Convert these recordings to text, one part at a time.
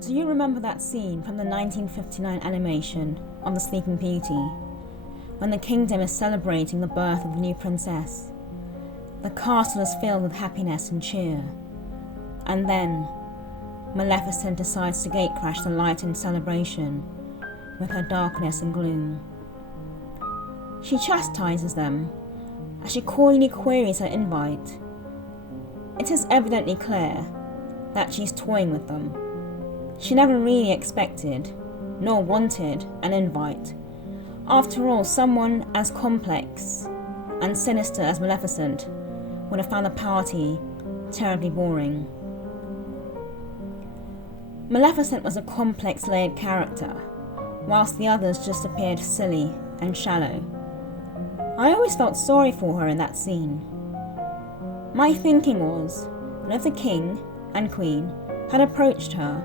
Do you remember that scene from the 1959 animation of The Sleeping Beauty, when the kingdom is celebrating the birth of the new princess? The castle is filled with happiness and cheer. And then, Maleficent decides to gatecrash the lightened celebration with her darkness and gloom. She chastises them as she coyly queries her invite. It is evidently clear that she's toying with them. She never really expected, nor wanted, an invite. After all, someone as complex and sinister as Maleficent would have found the party terribly boring. Maleficent was a complex layered character, whilst the others just appeared silly and shallow. I always felt sorry for her in that scene. My thinking was that if the king and queen had approached her,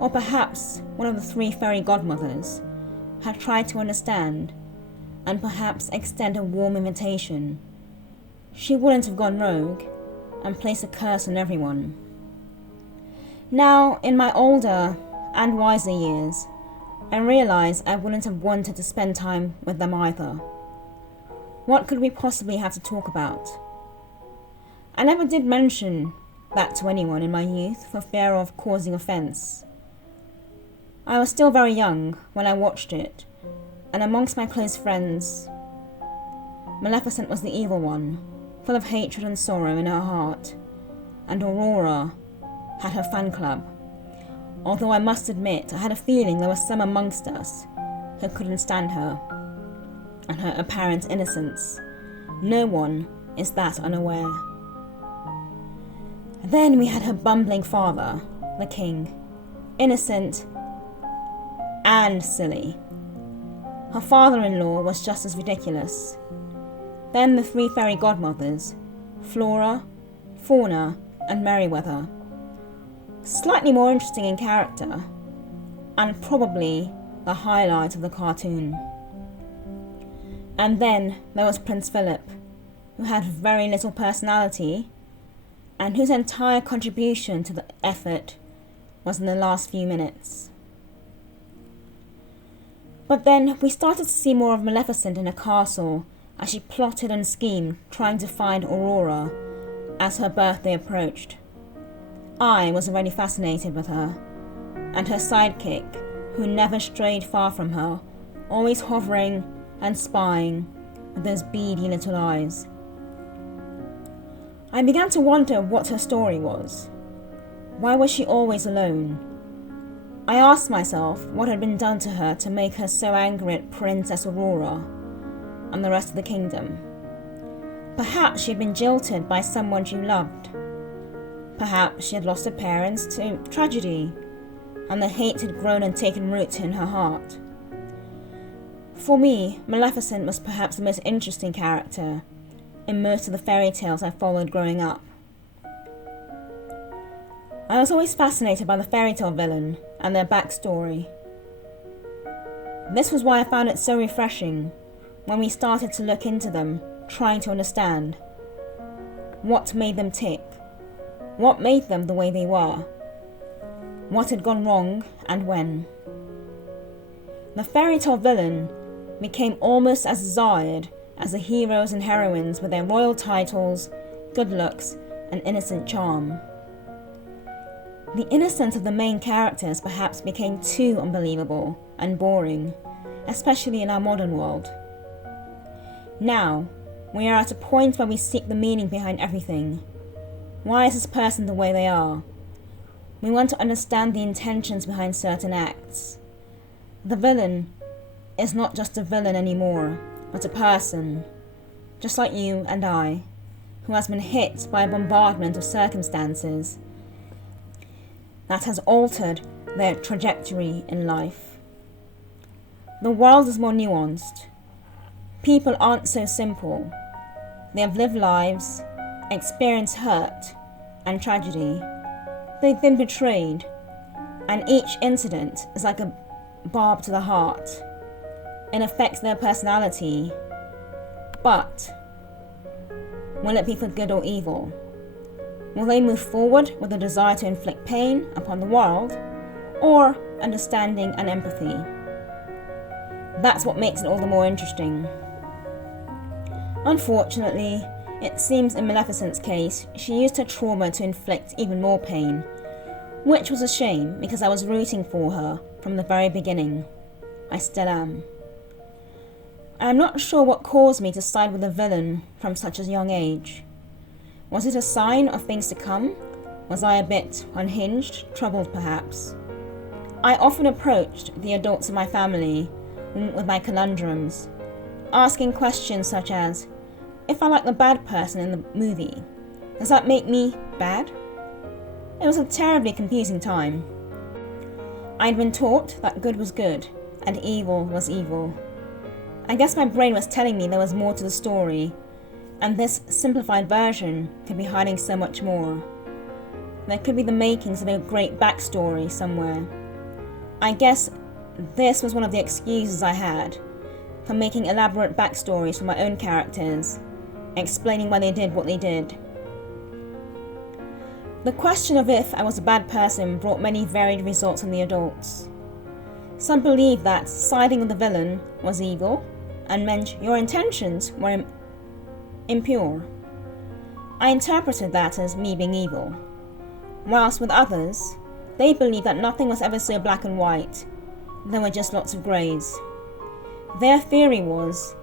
or perhaps one of the 3 fairy godmothers had tried to understand and perhaps extend a warm invitation, she wouldn't have gone rogue and placed a curse on everyone. Now, in my older and wiser years, I realise I wouldn't have wanted to spend time with them either. What could we possibly have to talk about? I never did mention that to anyone in my youth for fear of causing offence. I was still very young when I watched it, and amongst my close friends, Maleficent was the evil one, full of hatred and sorrow in her heart, and Aurora had her fan club, although I must admit I had a feeling there was some amongst us who couldn't stand her and her apparent innocence. No one is that unaware. Then we had her bumbling father, the king, innocent and silly. Her father-in-law was just as ridiculous. Then the 3 fairy godmothers, Flora, Fauna, and Merryweather. Slightly more interesting in character, and probably the highlight of the cartoon. And then there was Prince Philip, who had very little personality, and whose entire contribution to the effort was in the last few minutes. But then we started to see more of Maleficent in a castle as she plotted and schemed, trying to find Aurora as her birthday approached. I was already fascinated with her, and her sidekick, who never strayed far from her, always hovering and spying with those beady little eyes. I began to wonder what her story was. Why was she always alone? I asked myself what had been done to her to make her so angry at Princess Aurora and the rest of the kingdom. Perhaps she had been jilted by someone she loved. Perhaps she had lost her parents to tragedy, and the hate had grown and taken root in her heart. For me, Maleficent was perhaps the most interesting character in most of the fairy tales I followed growing up. I was always fascinated by the Fairytale Villain and their backstory. This was why I found it so refreshing when we started to look into them, trying to understand what made them tick, what made them the way they were, what had gone wrong and when. The Fairytale Villain became almost as desired as the heroes and heroines with their royal titles, good looks, and innocent charm. The innocence of the main characters perhaps became too unbelievable and boring, especially in our modern world. Now, we are at a point where we seek the meaning behind everything. Why is this person the way they are? We want to understand the intentions behind certain acts. The villain is not just a villain anymore, but a person, just like you and I, who has been hit by a bombardment of circumstances that has altered their trajectory in life. The world is more nuanced. People aren't so simple. They have lived lives, experienced hurt and tragedy. They've been betrayed, and each incident is like a barb to the heart. It affects their personality, but will it be for good or evil? Will they move forward with a desire to inflict pain upon the world, or understanding and empathy. That's what makes it all the more interesting. Unfortunately, it seems in Maleficent's case, she used her trauma to inflict even more pain, which was a shame because I was rooting for her from the very beginning. I still am. I am not sure what caused me to side with the villain from such a young age. Was it a sign of things to come? Was I a bit unhinged, troubled perhaps? I often approached the adults in my family with my conundrums, asking questions such as, if I like the bad person in the movie, does that make me bad? It was a terribly confusing time. I'd been taught that good was good and evil was evil. I guess my brain was telling me there was more to the story, and this simplified version could be hiding so much more. There could be the makings of a great backstory somewhere. I guess this was one of the excuses I had for making elaborate backstories for my own characters, explaining why they did what they did. The question of if I was a bad person brought many varied results in the adults. Some believed that siding with the villain was evil and meant your intentions were impure. I interpreted that as me being evil, whilst with others, they believed that nothing was ever so black and white, there were just lots of greys. Their theory was,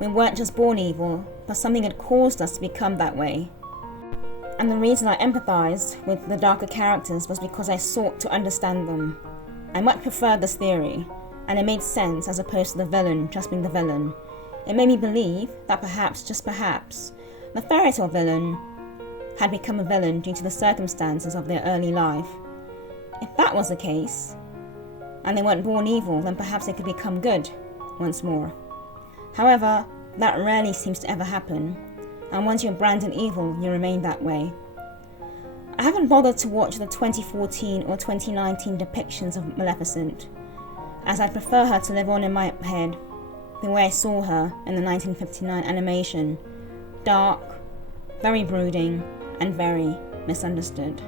we weren't just born evil, but something had caused us to become that way. And the reason I empathized with the darker characters was because I sought to understand them. I much preferred this theory, and it made sense as opposed to the villain just being the villain. It made me believe that perhaps, just perhaps, the fairytale villain had become a villain due to the circumstances of their early life. If that was the case, and they weren't born evil, then perhaps they could become good once more. However, that rarely seems to ever happen, and once you're branded evil, you remain that way. I haven't bothered to watch the 2014 or 2019 depictions of Maleficent, as I prefer her to live on in my head the way I saw her in the 1959 animation, dark, very brooding, and very misunderstood.